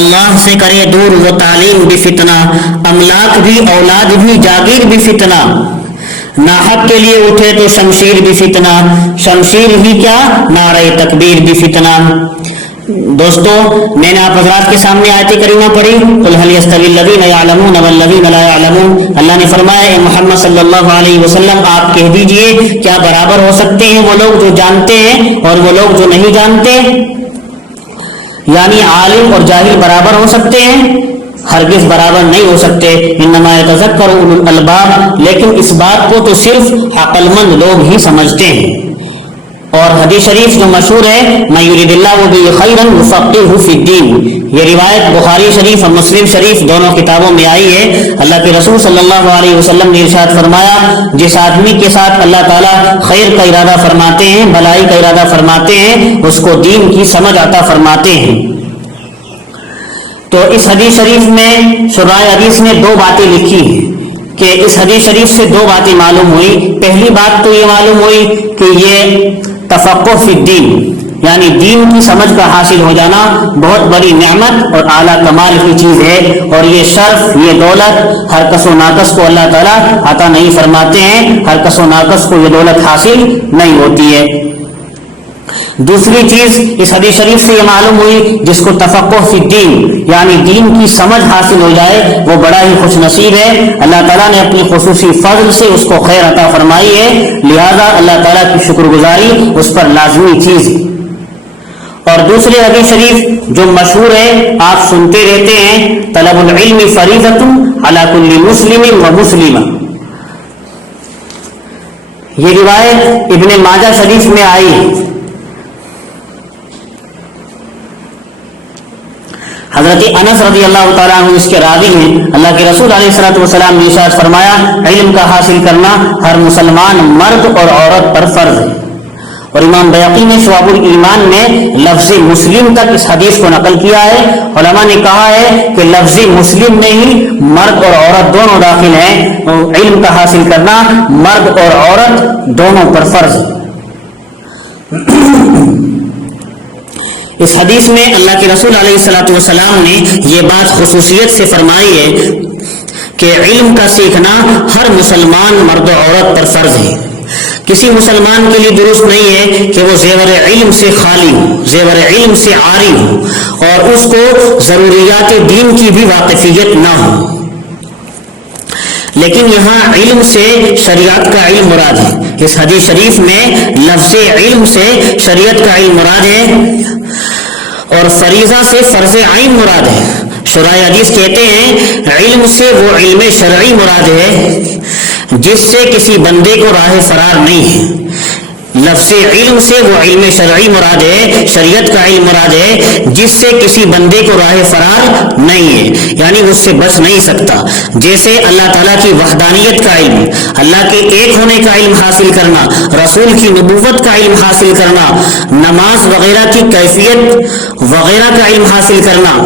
اللہ سے کرے دور وہ تعلیم بھی فتنہ، املاک بھی اولاد بھی جاگیر بھی فتنہ، ناحق کے لیے اٹھے تو شمشیر بھی فتنہ، شمشیر ہی کیا نعرہ تکبیر بھی فتنہ۔ دوستو میں نے آپ حضرات کے سامنے آیت کریمہ پڑھی، قل هل يستوي الذين يعلمون والذين لا يعلمون۔ اللہ نے فرمایا اے محمد صلی اللہ علیہ وسلم آپ کہہ دیجئے کیا برابر ہو سکتے ہیں وہ لوگ جو جانتے ہیں اور وہ لوگ جو نہیں جانتے؟ یعنی عالم اور جاہل برابر ہو سکتے ہیں؟ ہرگز برابر نہیں ہو سکتے۔ انما يتذکر اولو الالباب، لیکن اس بات کو تو صرف عقل مند لوگ ہی سمجھتے ہیں۔ اور حدیث شریف جو مشہور ہے من یرید اللہ بہ خیرا یفقہہ فی الدین، یہ روایت بخاری شریف اور مسلم شریف دونوں کتابوں میں آئی ہے۔ اللہ کے رسول صلی اللہ علیہ وسلم نے ارشاد فرمایا جس آدمی کے ساتھ اللہ تعالیٰ خیر کا ارادہ فرماتے ہیں، بھلائی کا ارادہ فرماتے ہیں، اس کو دین کی سمجھ عطا فرماتے ہیں۔ تو اس حدیث شریف میں شراح حدیث نے دو باتیں لکھی ہیں کہ اس حدیث شریف سے دو باتیں معلوم ہوئی۔ پہلی بات تو یہ معلوم ہوئی کہ یہ تفقہ فی الدین یعنی دین کی سمجھ کا حاصل ہو جانا بہت بڑی نعمت اور اعلیٰ کمال کی چیز ہے، اور یہ شرف یہ دولت ہر کس و ناقص کو اللہ تعالیٰ عطا نہیں فرماتے ہیں، ہر کس و ناقص کو یہ دولت حاصل نہیں ہوتی ہے۔ دوسری چیز اس حدیث شریف سے یہ معلوم ہوئی جس کو تفقہ فی الدین یعنی دین کی سمجھ حاصل ہو جائے وہ بڑا ہی خوش نصیب ہے، اللہ تعالیٰ نے اپنی خصوصی فضل سے اس کو خیر عطا فرمائی ہے، لہذا اللہ تعالیٰ کی شکر گزاری اس پر لازمی چیز۔ اور دوسرے حدیث شریف جو مشہور ہے آپ سنتے رہتے ہیں طلب العلم فریضۃ علی کل مسلم و مسلمہ، یہ روایت ابن ماجہ شریف میں آئی ہے۔ حضرت انس رضی اللہ تعالیٰ عنہ اس کے راوی ہیں، اللہ کے رسول علیہ الصلوۃ والسلام نے ارشاد فرمایا علم کا حاصل کرنا ہر مسلمان مرد اور عورت پر فرض ہے۔ اور امام بیہقی نے شعب الایمان میں لفظ مسلم تک اس حدیث کو نقل کیا ہے۔ علماء نے کہا ہے کہ لفظ مسلم میں ہی مرد اور عورت دونوں داخل ہیں، علم کا حاصل کرنا مرد اور عورت دونوں پر فرض ہے۔ اس حدیث میں اللہ کے رسول علیہ الصلوۃ والسلام نے یہ بات خصوصیت سے فرمائی ہے کہ علم کا سیکھنا ہر مسلمان مرد و عورت پر فرض ہے۔ کسی مسلمان کے لیے درست نہیں ہے کہ وہ زیور علم سے خالی ہو، زیور علم سے عاری ہو اور اس کو ضروریات دین کی بھی واقفیت نہ ہو، لیکن یہاں علم سے شریعت کا علم مراد ہے۔ اس حدیث شریف میں لفظ علم سے شریعت کا علم مراد ہے اور فریضہ سے فرض عین مراد ہے۔ شراح حدیث کہتے ہیں علم سے وہ علم شرعی مراد ہے جس سے کسی بندے کو راہ فرار نہیں ہے۔ لفظ علم سے وہ علم شرعی مراد ہے، شریعت کا علم مراد ہے جس سے کسی بندے کو راہ فرار نہیں ہے، یعنی اس سے بچ نہیں سکتا۔ جیسے اللہ تعالیٰ کی وحدانیت کا علم، اللہ کے ایک ہونے کا علم حاصل کرنا، رسول کی نبوت کا علم حاصل کرنا، نماز وغیرہ کی کیفیت وغیرہ کا علم حاصل کرنا۔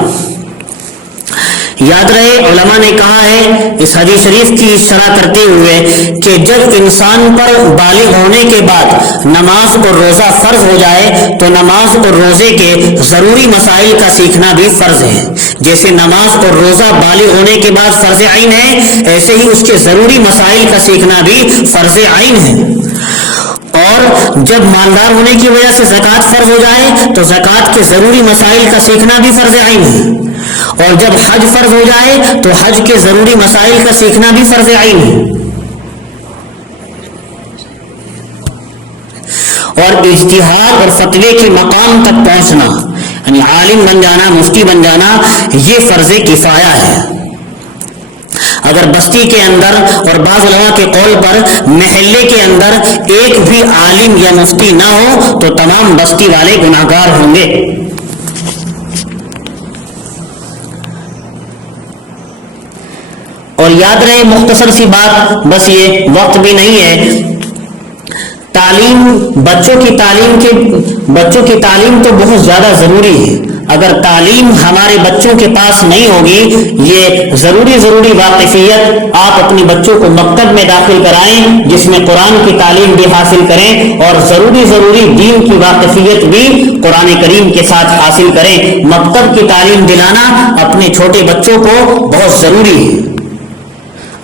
یاد رہے علماء نے کہا ہے اس حدیث شریف کی شرح کرتے ہوئے کہ جب انسان پر بالغ ہونے کے بعد نماز اور روزہ فرض ہو جائے تو نماز اور روزے کے ضروری مسائل کا سیکھنا بھی فرض ہے۔ جیسے نماز اور روزہ بالغ ہونے کے بعد فرض عین ہے، ایسے ہی اس کے ضروری مسائل کا سیکھنا بھی فرض عین ہے۔ اور جب مالدار ہونے کی وجہ سے زکوٰۃ فرض ہو جائے تو زکوٰۃ کے ضروری مسائل کا سیکھنا بھی فرض عین ہے، اور جب حج فرض ہو جائے تو حج کے ضروری مسائل کا سیکھنا بھی فرض عین ہے۔ اور اجتہاد اور فتوے کے مقام تک پہنچنا یعنی عالم بن جانا، مفتی بن جانا، یہ فرض کفایہ ہے۔ اگر بستی کے اندر اور بعض علماء کے قول پر محلے کے اندر ایک بھی عالم یا مفتی نہ ہو تو تمام بستی والے گناہگار ہوں گے۔ اور یاد رہے مختصر سی بات، بس یہ وقت بھی نہیں ہے، تعلیم بچوں کی تعلیم تو بہت زیادہ ضروری ہے۔ اگر تعلیم ہمارے بچوں کے پاس نہیں ہوگی، یہ ضروری واقفیت آپ اپنے بچوں کو مکتب میں داخل کرائیں جس میں قرآن کی تعلیم بھی حاصل کریں، اور ضروری دین کی واقفیت بھی قرآن کریم کے ساتھ حاصل کریں۔ مکتب کی تعلیم دلانا اپنے چھوٹے بچوں کو بہت ضروری ہے۔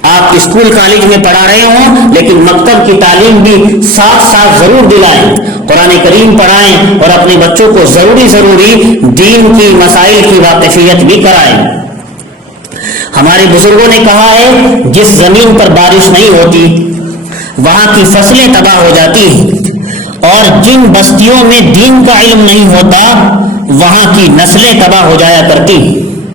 آپ اسکول کالج میں پڑھا رہے ہوں لیکن مکتب کی تعلیم بھی ساتھ ضرور دلائیں، قرآن کریم پڑھائیں اور اپنے بچوں کو ضروری دین کی مسائل کی واقفیت بھی کرائیں۔ ہمارے بزرگوں نے کہا ہے جس زمین پر بارش نہیں ہوتی وہاں کی فصلیں تباہ ہو جاتی ہیں، اور جن بستیوں میں دین کا علم نہیں ہوتا وہاں کی نسلیں تباہ ہو جایا کرتی ہیں۔